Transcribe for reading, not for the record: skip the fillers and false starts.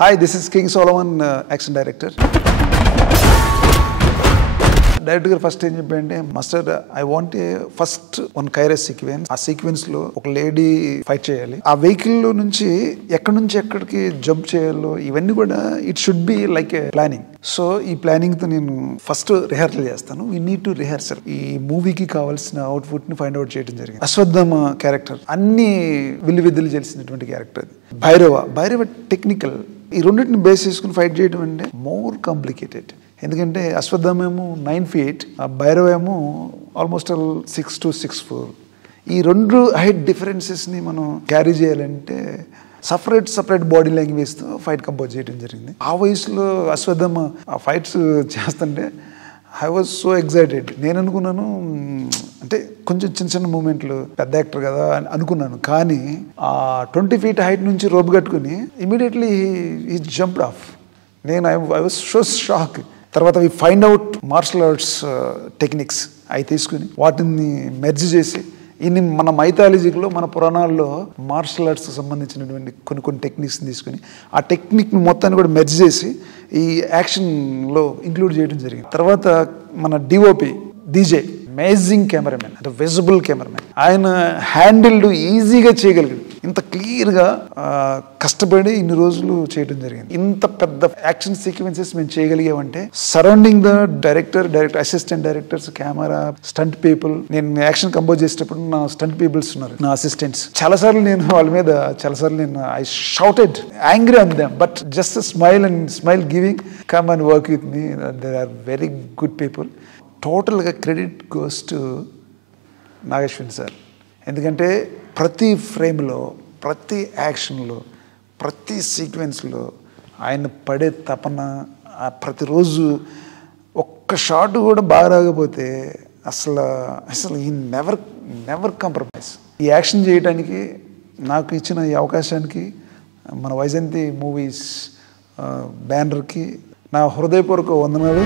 Hi, this is King Solomon, action director. Director గారు first ఏం చెప్పంటే master I want first one కైరస్ sequence. ఆ సీక్వెన్స్ లో ఒక లేడీ ఫైట్ చేయాలి. ఆ వెహికల్ లో నుంచి ఎక్కడికి జంప్ చేయాలో ఇవన్నీ కూడా it should be like A planning. So ఈ ప్లానింగ్ తో నేను ఫస్ట్ రిహార్సల్ చేస్తాను. We need to rehearsal. ఈ మూవీకి కావాల్సిన అవుట్పుట్ ని ఫైండ్ అవుట్ చేయడం జరిగింది. అశ్వత్థామ క్యారెక్టర్ అన్ని విద్యలు చేసినటువంటి క్యారెక్టర్. భైరవ టెక్నికల్. ఈ రెండింటిని బేస్ చేసుకుని ఫైట్ చేయడం అంటే మోర్ కాంప్లికేటెడ్. ఎందుకంటే అశ్వత్థామ ఏమో 9 feet, ఆ భైరవ ఏమో ఆల్మోస్ట్ 6 to 6'4". ఈ రెండు హైట్ డిఫరెన్సెస్ని మనం క్యారీ చేయాలంటే సపరేట్ బాడీ లాంగ్వేజ్తో ఫైట్ కంపోజ్ చేయడం జరిగింది. ఆ వయసులో అశ్వత్థామ ఆ ఫైట్స్ చేస్తుంటే ఐ వాజ్ సో ఎక్సైటెడ్. నేను అనుకున్నాను అంటే కొంచెం చిన్న మూమెంట్లు, పెద్ద యాక్టర్ కదా అని అనుకున్నాను. కానీ ఆ 20 feet హైట్ నుంచి రోప్ కట్టుకుని ఇమీడియట్లీ ఈ jumped off. I was so shock. తర్వాత అవి find out martial arts techniques అవి తీసుకుని వాటిని మెర్జ్ చేసి ఇన్ని మన మైథాలజీలో మన పురాణాల్లో మార్షల్ ఆర్ట్స్కి సంబంధించినటువంటి కొన్ని టెక్నిక్స్ని తీసుకుని ఆ టెక్నిక్ని మొత్తాన్ని కూడా మెర్జ్ చేసి ఈ యాక్షన్లో ఇంక్లూడ్ చేయడం జరిగింది. తర్వాత మన డిఓపి డీజే అమేజింగ్ కెమెరామెన్, అంటే విజిబుల్ కెమెరామెన్. ఆయన హ్యాండిల్డ్ ఈజీగా చేయగలిగాడు. ఇంత క్లియర్గా కష్టపడి ఇన్ని రోజులు చేయడం జరిగింది. ఇంత పెద్ద యాక్షన్ సీక్వెన్సెస్ మేము చేయగలిగామంటే surrounding the director assistant directors, camera, stunt people. నేను యాక్షన్ కంపోజ్ చేసేటప్పుడు నా స్టంట్ పీపుల్స్ ఉన్నారు, నా అసిస్టెంట్స్. చాలాసార్లు నేను వాళ్ళ మీద I shouted angry on them, but just smile giving come and work with me. They are very good people. టోటల్గా credit goes to Nageshwan sir. ఎందుకంటే ప్రతి ఫ్రేమ్లో, ప్రతి యాక్షన్లో, ప్రతి సీక్వెన్స్లో ఆయన పడే తపన, ప్రతిరోజు ఒక్క షాట్ కూడా బాగా రాకపోతే అసలు ఈ నెవర్ కాంప్రమైజ్. ఈ యాక్షన్ చేయడానికి నాకు ఇచ్చిన ఈ అవకాశానికి మన వైజయంతి మూవీస్ బ్యానర్కి నా హృదయపూర్వక వందనాలు.